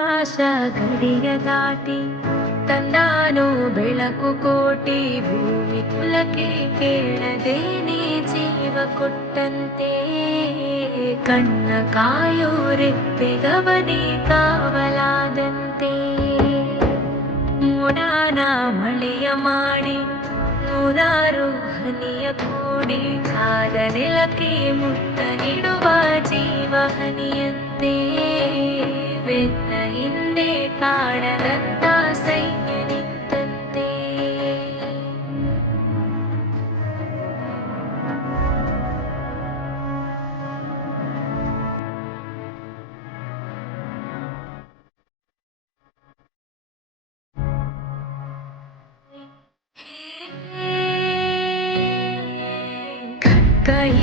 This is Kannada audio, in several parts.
ಆಕಾಶ ಗಡಿಯ ದಾಟಿ ತಂದಾನೋ ಬೆಳಕು ಕೋಟಿ ಭೂಮಿ ಕುಲಕ್ಕೆ ಕೇಳದೇನೆ ಜೀವ ಕೊಟ್ಟಂತೆ ಕಣ್ಣ ಕಾಯೋ ರೆಪ್ಪೆಗವನೇ ಕಾವಲಾದಂತೆ ಮೋಡಾನ ಮಳೆಯ ಮಾಡಿ ನೂರಾರು ಹನಿಯ ಕೂಡಿ ಕಾದ ನೆಲಕ್ಕೆ ಮುತ್ತ ನೀಡುವ ಜೀವ ಹನಿಯಂತೆ ಬೆನ್ನ ಹಿಂದೆ ಕಾಣದಂತ ಸೈನ್ಯ ನಿಂತಂತೆ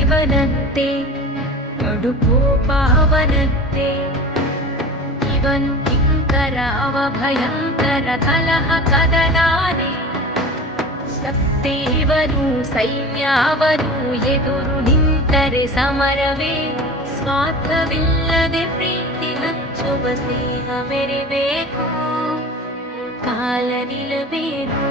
ಇವನಂತೆ ಕಡುಕೋಪ ಅವನಂತೆ ಇವನು ಕಿಂಕರ ಅವ ಭಯಂಕರ ಕಲಹ ಕದನಾನೆ ಸತ್ತೇವನು ಸೈನ್ಯವನು ಎದುರು ನಿಂತರೆ ಸಮರವೇ ಸ್ವಾರ್ಥವಿಲ್ಲದೆ ಪ್ರೀತಿ ಹಂಚುವ ಸ್ನೇಹ ಮೆರಿಬೇಕು ಕಾಲ ನಿಲ್ಲಬೇಕು.